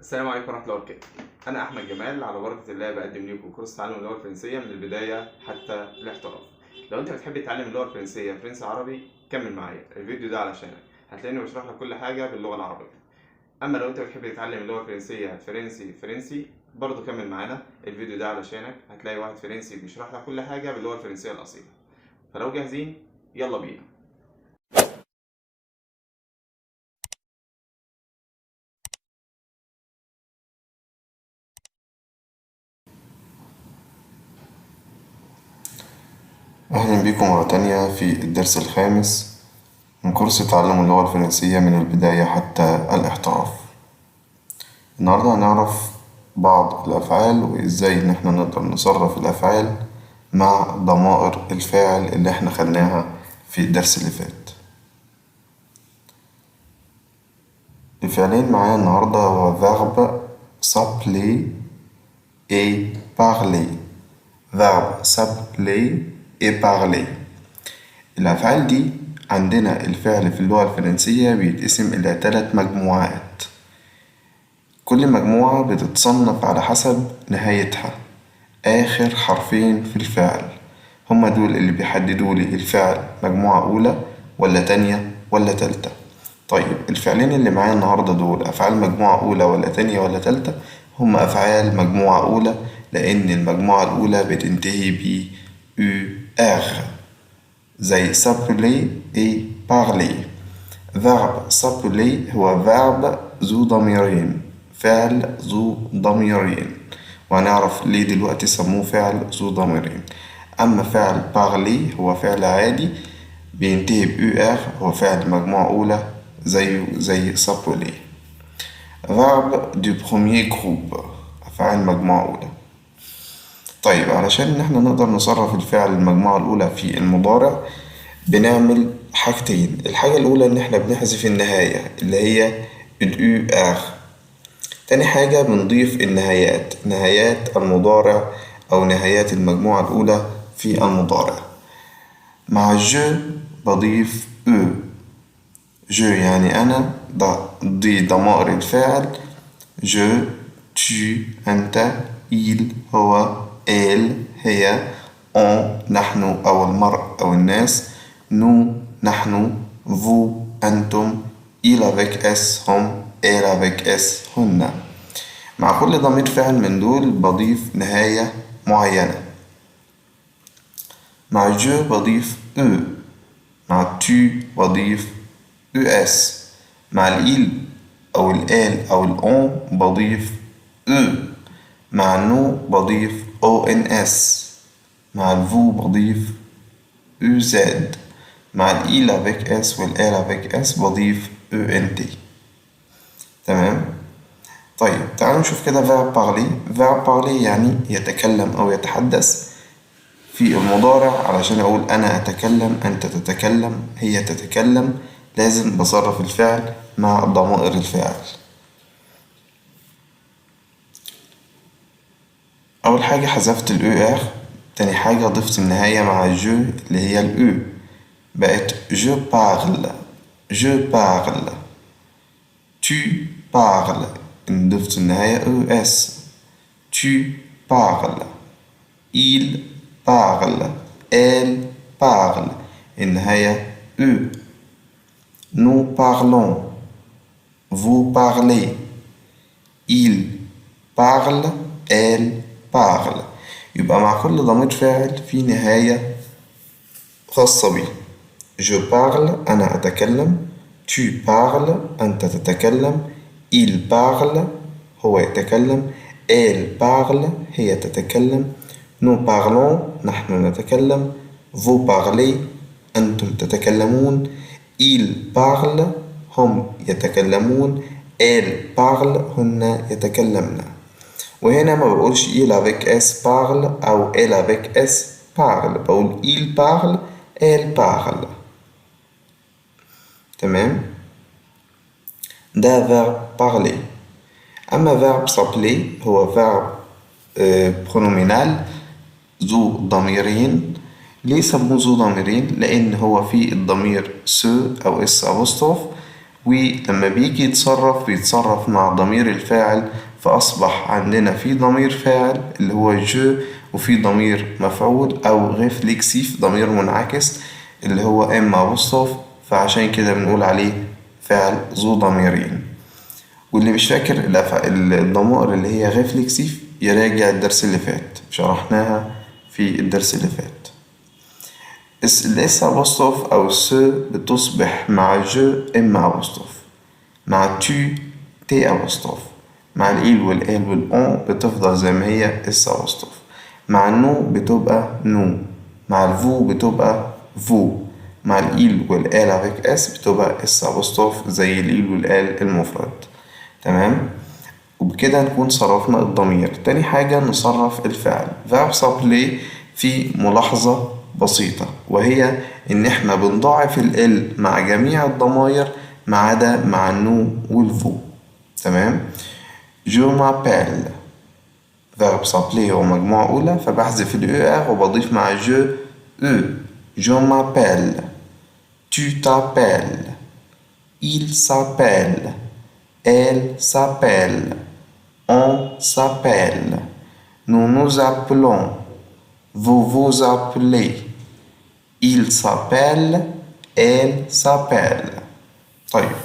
السلام عليكم ورحمة الله وبركاته. أنا أحمد جمال، على بركة الله بقدم لكم كورس تعلم اللغة الفرنسية من البداية حتى الاحتراف. لو أنت بتحب تتعلم اللغة الفرنسية فرنسي عربي كمل معايا، الفيديو ده علشانك. هتلاقيني بشرح لك كل حاجة باللغة العربية. أما لو أنت بتحب تتعلم اللغة الفرنسية فرنسي برضه كمل معانا، الفيديو ده علشانك. هتلاقي واحد فرنسي بيشرح لك كل حاجة باللغة الفرنسية الأصيلة. فلو جاهزين يلا بينا. أهلا بكم مرة تانية في الدرس الخامس من كورس تعلم اللغة الفرنسية من البداية حتى الاحتراف. النهاردة هنعرف بعض الأفعال وإزاي إن احنا نقدر نصرف الأفعال مع ضمائر الفاعل اللي احنا خدناها في الدرس اللي فات. الفعلين معايا النهاردة هو verbe s'appeler et parler. verbe s'appeler et parler. الأفعال دي عندنا الفعل في اللغة الفرنسية بيتقسم إلى 3 مجموعات، كل مجموعة بتتصنف على حسب نهايتها، آخر حرفين في الفعل هما دول اللي بيحددولي الفعل مجموعة أولى ولا تانية ولا تالتة. طيب الفعلين اللي معايا النهاردة دول أفعال مجموعة أولى ولا تانية ولا تالتة؟ هما أفعال مجموعة أولى، لأن المجموعة الأولى بتنتهي ب UR زي s'appeler et parler. verbe s'appeler هو verbe ذو ضميرين، فعل ذو ضميرين، وهنعرف ليه دلوقتي سموه فعل ذو ضميرين. أما فعل parler هو فعل عادي بينتهي ب UR، هو فعل مجموعة أولى زي s'appeler. verbe du premier groupe أفعال مجموعة أولى. طيب علشان إن احنا نقدر نصرف الفعل المجموعة الأولى في المضارع بنعمل حاجتين. الحاجة الأولى إن احنا بنحذف النهاية اللي هي ال UR. تاني حاجة بنضيف النهايات، نهايات المضارع أو نهايات المجموعة الأولى في المضارع. مع جو بضيف جو يعني أنا، دي ضمائر الفاعل. جو، tu أنت، il هو، elle هي، on نحن أو المرء أو الناس، nous نحن، vous أنتم، il avec s هم، elle avec s هن. مع كل ضمير فاعل من دول بضيف نهاية معينة. مع جو بضيف مع tu بضيف اس. مع الإل أو الآل أو الأون بضيف مع النو بضيف ONS. مع الفو بضيف UZ. مع الإيل avec S والآل avec S بضيف ENT. تمام؟ طيب تعالوا نشوف كده verb parler. verb parler يعني يتكلم أو يتحدث في المضارع. علشان أقول أنا أتكلم، أنت تتكلم، هي تتكلم، لازم بصرف الفعل مع ضمائر الفعل. أول حاجة حذفت ال ER، تاني حاجة ضفت النهاية مع الجو اللي هي ال بقت je parle، je parle، tu parles ضفت النهاية ES، tu parles، il parle، elle parle النهاية nous parlons، vous parlez، il parle، elle parle. يبقى مع كل ضمير فاعل في نهاية خاصة بيه. je parle أنا أتكلم، tu parles أنت تتكلم، il parle هو يتكلم، elle parle هي تتكلم، nous parlons نحن نتكلم، vous parlez أنتم تتكلمون، il parle هم يتكلمون، elle parle هن يتكلمن. وهنا ما بقولش il avec s parle أو elle avec s parle، بقول il parle elle parle. تمام؟ ده verbe parler. أما verbe s'appeler هو verbe pronominal ذو ضميرين. ليه سموه ذو ضميرين؟ لأن هو فيه الضمير se أو s apostrophe ولما بيجي يتصرف بيتصرف مع ضمير الفاعل، فأصبح عندنا في ضمير فاعل اللي هو جو، وفي ضمير مفعول أو ريفلكسيف ضمير منعكس اللي هو ام أبوستروف، فعشان كده بنقول عليه فعل ذو ضميرين. واللي مش فاكر الضمائر اللي هي ريفلكسيف يراجع الدرس اللي فات، شرحناها في الدرس اللي فات. الاس أبوستروف أو الس بتصبح مع جو ام أبوستروف، مع تو تي أبوستروف، مع الإيل والآل والأون بتفضل زي ما هي اس أبوستروف، مع النو بتبقى نو، مع الفو بتبقى فو، مع الإيل والآل افيك اس بتبقى اس أبوستروف زي الإيل والآل المفرد. تمام؟ وبكده نكون صرفنا الضمير. تاني حاجة نصرف الفعل verb s'appeler في ملاحظة بسيطة، وهي إن إحنا بنضاعف ال مع جميع الضماير ما عدا مع النو والفو. تمام؟ je m'appelle verb s'appeler هو مجموعة أولى، فبحذف ال ER وبضيف مع je je m'appelle tu t'appelles il s'appelle elle s'appelle on s'appelle nous nous appelons vous vous appelez il s'appelle elle s'appelle. طيب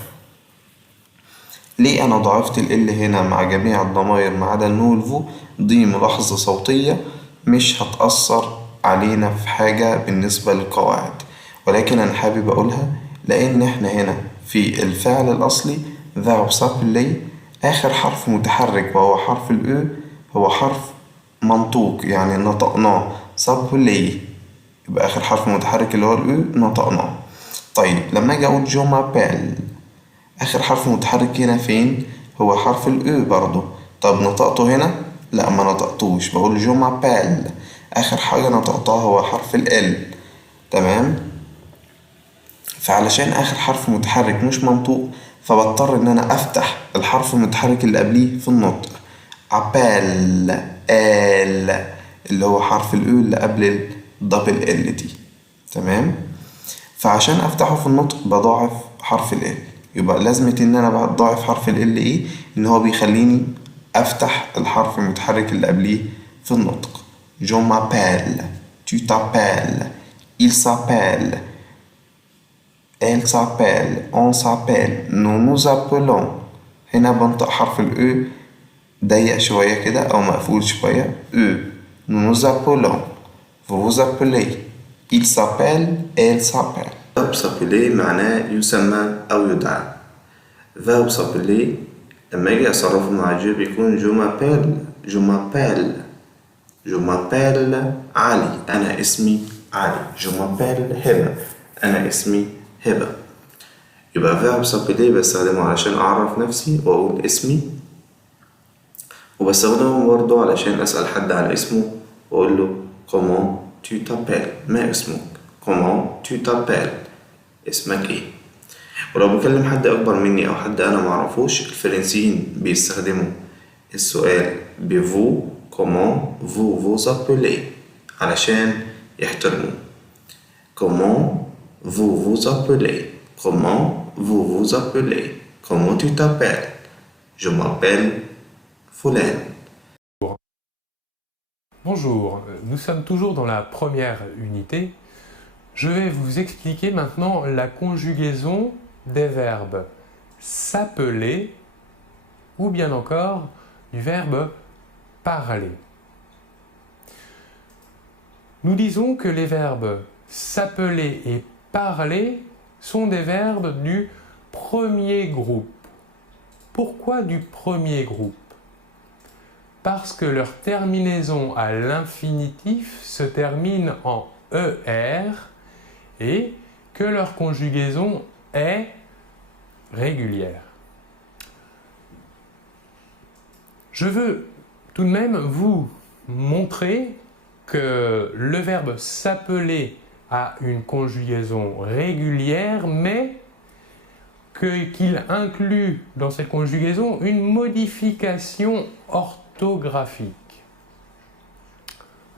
ليه أنا ضعفت ال هنا مع جميع الضمائر ما عدا النو والفو؟ دي ملاحظة صوتية مش هتأثر علينا في حاجة بالنسبة للقواعد، ولكن أنا حابب أقولها لأن إحنا هنا في الفعل الأصلي verb s'appeler آخر حرف متحرك وهو حرف الأو هو حرف منطوق يعني نطقناه s'appeler، يبقى آخر حرف متحرك اللي هو الأو نطقناه. طيب لما أجي أقول جو m'appelle آخر حرف متحرك هنا فين؟ هو حرف الأو برضه. طب نطقته هنا؟ لا ما نطقتوش، بقول جو m'appelle آخر حاجة نطقتها هو حرف ال. تمام؟ فعلشان آخر حرف متحرك مش منطوق فبضطر إن أنا أفتح الحرف المتحرك اللي قبليه في النطق. appel ال اللي هو حرف الأو اللي قبل الدبل ال دي. تمام؟ فعشان أفتحه في النطق بضاعف حرف ال. يبقى لازمة إن أنا بضاعف حرف ال إيه؟ إن هو بيخليني أفتح الحرف المتحرك اللي قبليه في النطق. je m'appelle tu t'appelles il s'appelle elle s'appelle on s'appelle nous nous appelons. هنا بنطق حرف الأو ضيق شوية كده أو مقفول شوية nous nous appelons vous vous appelez il s'appelle elle s'appelle. verb s'appeler معناه يسمى أو يدعى. verb s'appeler لما أجي أصرفه مع جو بيكون je m'appelle علي أنا اسمي علي. je m'appelle هبة أنا اسمي هبة. يبقى verb s'appeler بستخدمه علشان أعرف نفسي وأقول اسمي، وبستخدمه برضه علشان أسأل حد على اسمه وأقول له comment tu t'appelles ما اسمك؟ comment tu t'appelles اسمك ايه؟ ولو بكلم حد أكبر مني أو حد أنا معرفوش الفرنسيين بيستخدموا السؤال بفو comment vous vous appelez علشان يحترموا. comment vous vous appelez comment tu t'appelles je m'appelle فلان. Bonjour, nous sommes toujours dans la première unité. Je vais vous expliquer maintenant la conjugaison des verbes s'appeler ou bien encore du verbe parler. Nous disons que les verbes s'appeler et parler sont des verbes du premier groupe. Pourquoi du premier groupe? Parce que leur terminaison à l'infinitif se termine en ER et que leur conjugaison est régulière. Je veux tout de même vous montrer que le verbe s'appeler a une conjugaison régulière, mais qu'il inclut dans cette conjugaison une modification orthographique.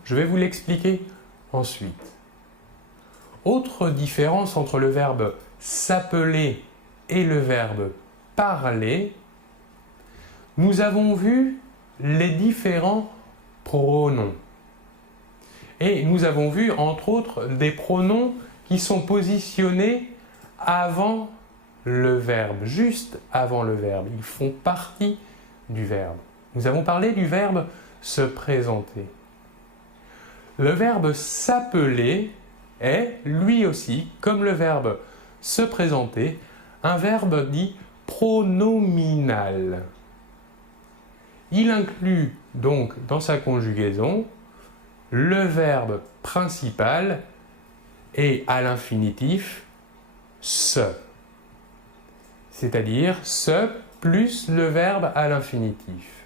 Je vais vous l'expliquer ensuite. Autre différence entre le verbe s'appeler et le verbe parler, nous avons vu les différents pronoms. Et nous avons vu, entre autres, des pronoms qui sont positionnés avant le verbe, juste avant le verbe. Ils font partie du verbe. Nous avons parlé du verbe se présenter. Le verbe s'appeler est, lui aussi, comme le verbe se présenter, un verbe dit pronominal. Il inclut donc dans sa conjugaison le verbe principal et à l'infinitif se. C'est-à-dire se plus le verbe à l'infinitif.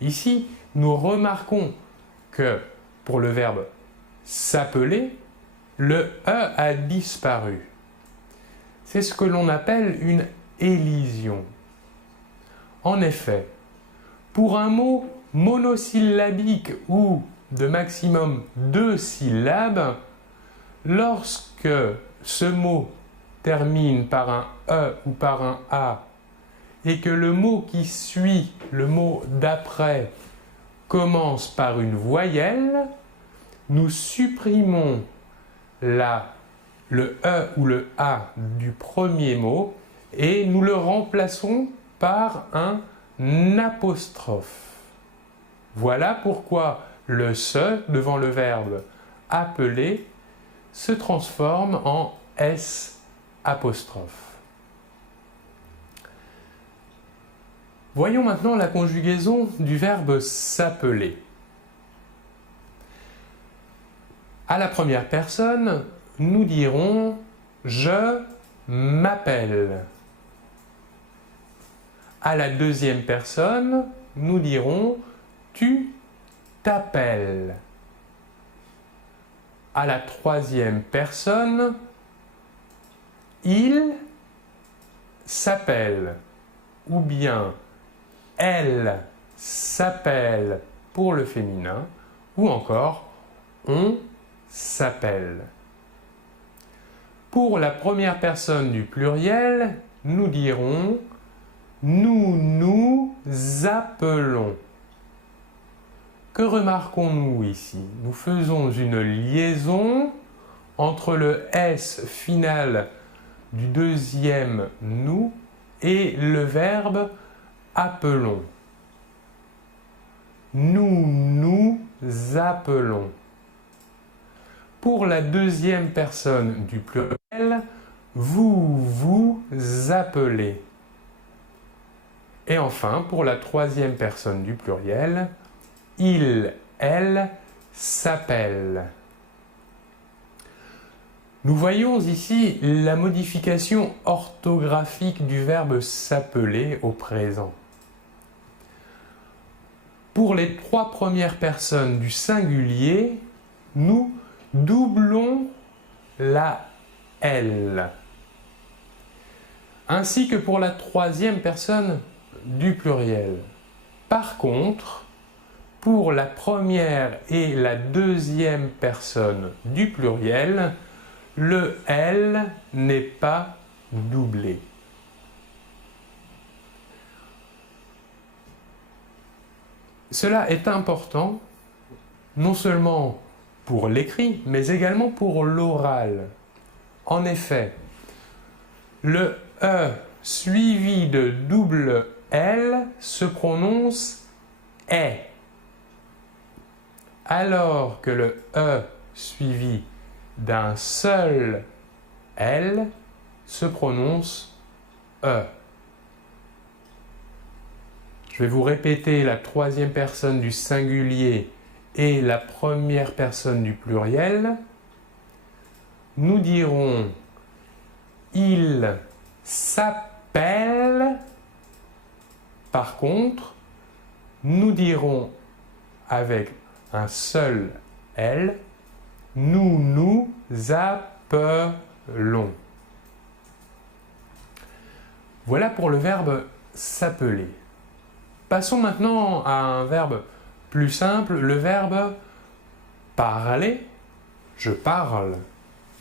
Ici, nous remarquons que pour le verbe s'appeler, le E a disparu. C'est ce que l'on appelle une élision. En effet, pour un mot monosyllabique ou de maximum 2 syllabes, lorsque ce mot termine par un E ou par un A et que le mot qui suit, le mot d'après, commence par une voyelle, nous supprimons le E ou le A du premier mot et nous le remplaçons par un apostrophe. Voilà pourquoi le se devant le verbe appeler se transforme en S apostrophe. Voyons maintenant la conjugaison du verbe s'appeler. À la première personne, nous dirons « je m'appelle ». À la deuxième personne, nous dirons « tu t'appelles ». À la troisième personne, il s'appelle ou bien elle s'appelle pour le féminin ou encore on s'appelle. Pour la première personne du pluriel, nous dirons nous nous appelons. Que remarquons-nous ici? Nous faisons une liaison entre le S final du deuxième nous et le verbe appelons. Nous nous appelons. Pour la deuxième personne du pluriel, vous vous appelez. Et enfin, pour la troisième personne du pluriel, il, elle s'appelle. Nous voyons ici la modification orthographique du verbe s'appeler au présent. Pour les trois premières personnes du singulier, nous doublons la L. Ainsi que pour la troisième personne du pluriel. Par contre, pour la première et la deuxième personne du pluriel, le L n'est pas doublé. Cela est important, non seulement pour l'écrit, mais également pour l'oral. En effet, le E suivi de double L se prononce est, alors que le E suivi d'un seul L se prononce E. Je vais vous répéter la troisième personne du singulier et la première personne du pluriel. Nous dirons il s'appelle. Par contre, nous dirons avec un seul L, nous nous appelons. Voilà pour le verbe s'appeler. Passons maintenant à un verbe plus simple, le verbe parler. Je parle,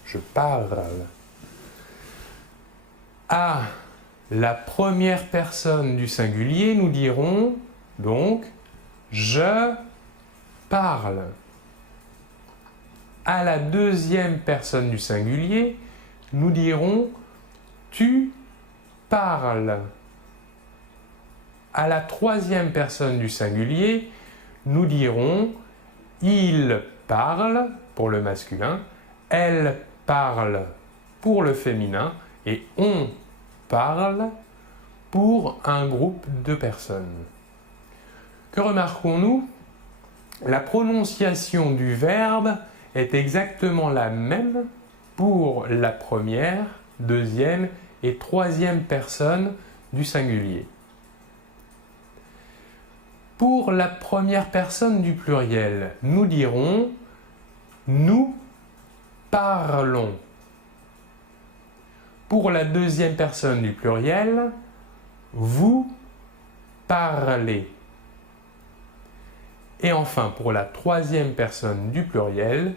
je parle. À la première personne du singulier, nous dirons donc « je parle ». À la deuxième personne du singulier, nous dirons « tu parles ». À la troisième personne du singulier, nous dirons « il parle » pour le masculin, « elle parle » pour le féminin et « on parle » pour un groupe de personnes. Que remarquons-nous? La prononciation du verbe est exactement la même pour la première, deuxième et troisième personne du singulier. Pour la première personne du pluriel, nous dirons « nous parlons ». Pour la deuxième personne du pluriel, « vous parlez ». Et enfin, pour la troisième personne du pluriel,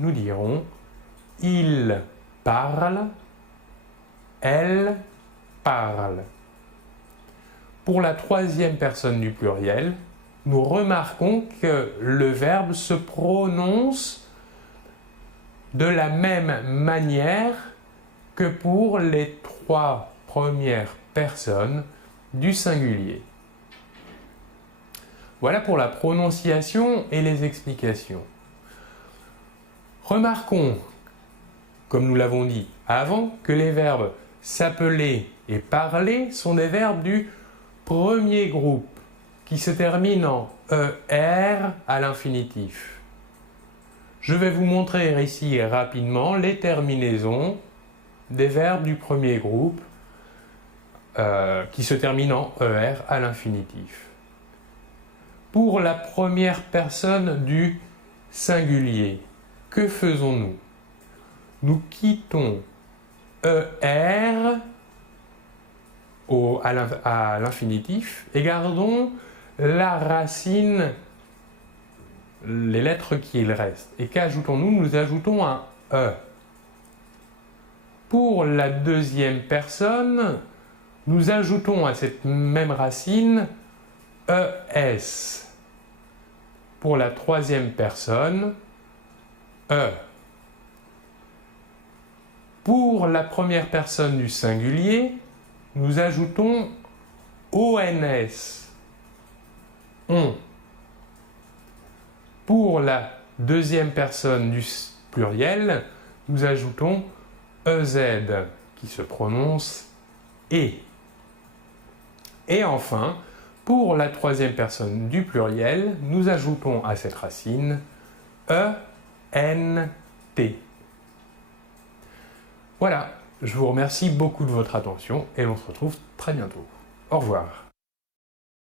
nous dirons « il parle », « elle parle ». Pour la troisième personne du pluriel, nous remarquons que le verbe se prononce de la même manière que pour les trois premières personnes du singulier. Voilà pour la prononciation et les explications. Remarquons, comme nous l'avons dit avant, que les verbes s'appeler et parler sont des verbes du premier groupe qui se terminent en ER à l'infinitif. Je vais vous montrer ici rapidement les terminaisons des verbes du premier groupe qui se terminent en ER à l'infinitif. Pour la première personne du singulier, que faisons-nous? Nous quittons ER à l'infinitif et gardons la racine, les lettres qu'il reste. Et qu'ajoutons-nous? Nous ajoutons un E. Pour la deuxième personne, nous ajoutons à cette même racine ES. Pour la troisième personne, E. Pour la première personne du singulier, nous ajoutons ONS. On. Pour la deuxième personne du pluriel, nous ajoutons EZ qui se prononce E. Et enfin, pour la troisième personne du pluriel, nous ajoutons à cette racine ENT. Voilà, je vous remercie beaucoup de votre attention et on se retrouve très bientôt. Au revoir.